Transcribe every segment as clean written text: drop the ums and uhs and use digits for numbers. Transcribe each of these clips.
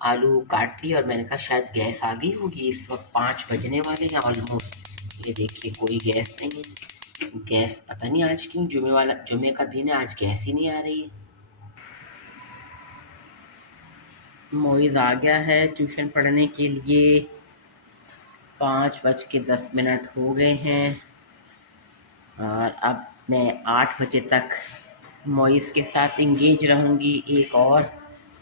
आलू काट ली और मैंने कहा शायद गैस आ गई होगी, इस वक्त 5 बजने वाले हैं ऑलमोस्ट। ये देखिए कोई गैस नहीं है। गैस पता नहीं आज क्यों, जुमे का दिन है, आज गैस ही नहीं आ रही है। मोइज़ आ गया है ट्यूशन पढ़ने के लिए। 5:10 हो गए हैं और अब मैं 8 बजे तक मोइज़ के साथ इंगेज रहूँगी। एक और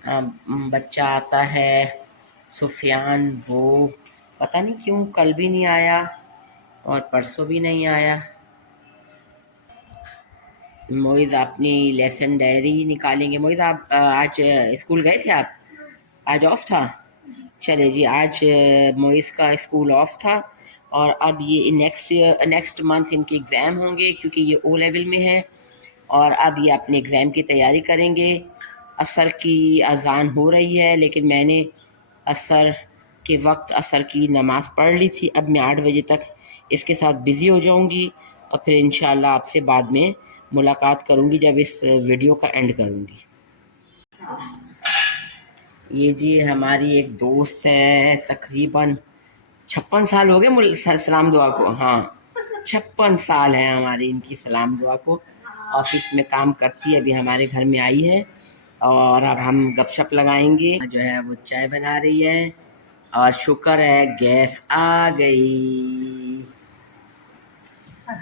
बच्चा आता है सुफियान, वो पता नहीं क्यों कल भी नहीं आया और परसों भी नहीं आया। मोइज़ अपनी लेसन डायरी निकालेंगे। मोइज़ आप आज स्कूल गए थे? आप आज ऑफ था? चले जी, आज मोइज़ का स्कूल ऑफ था और अब ये नेक्स्ट मंथ इनके एग्ज़ाम होंगे क्योंकि ये ओ लेवल में है और अब ये अपने एग्ज़ाम की तैयारी करेंगे। असर की अज़ान हो रही है लेकिन मैंने असर के वक्त असर की नमाज़ पढ़ ली थी। अब मैं 8 बजे तक इसके साथ बिज़ी हो जाऊंगी और फिर इंशाल्लाह आपसे बाद में मुलाकात करूंगी जब इस वीडियो का एंड करूंगी। ये जी हमारी एक दोस्त है, तकरीबन 56 साल हो गए सलाम दुआ को। हाँ 56 साल है हमारी इनकी सलाम दुआ को। ऑफिस में काम करती है, अभी हमारे घर में आई है और अब हम गपशप लगाएंगे। जो है वो चाय बना रही है और शुक्र है गैस आ गई।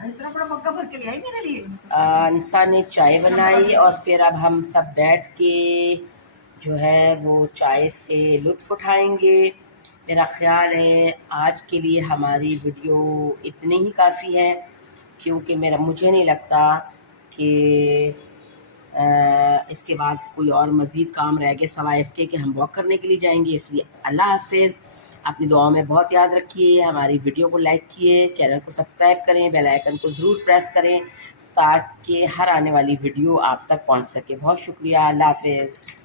इतना बड़ा मग्गा भर के ले आई मेरे लिए। अनसा ने चाय बनाई और फिर अब हम सब बैठ के जो है वो चाय से लुत्फ़ उठाएंगे। मेरा ख़्याल है आज के लिए हमारी वीडियो इतनी ही काफ़ी है क्योंकि मुझे नहीं लगता कि इसके बाद कोई और मज़ीद काम रह गया सवाए इसके कि हम वॉक करने के लिए जाएंगे। इसलिए अल्लाह हाफ़िज़, अपनी दुआओं में बहुत याद रखिए, हमारी वीडियो को लाइक किए, चैनल को सब्सक्राइब करें, बेल आइकन को ज़रूर प्रेस करें ताकि हर आने वाली वीडियो आप तक पहुंच सके। बहुत शुक्रिया, अल्लाह हाफ़िज़।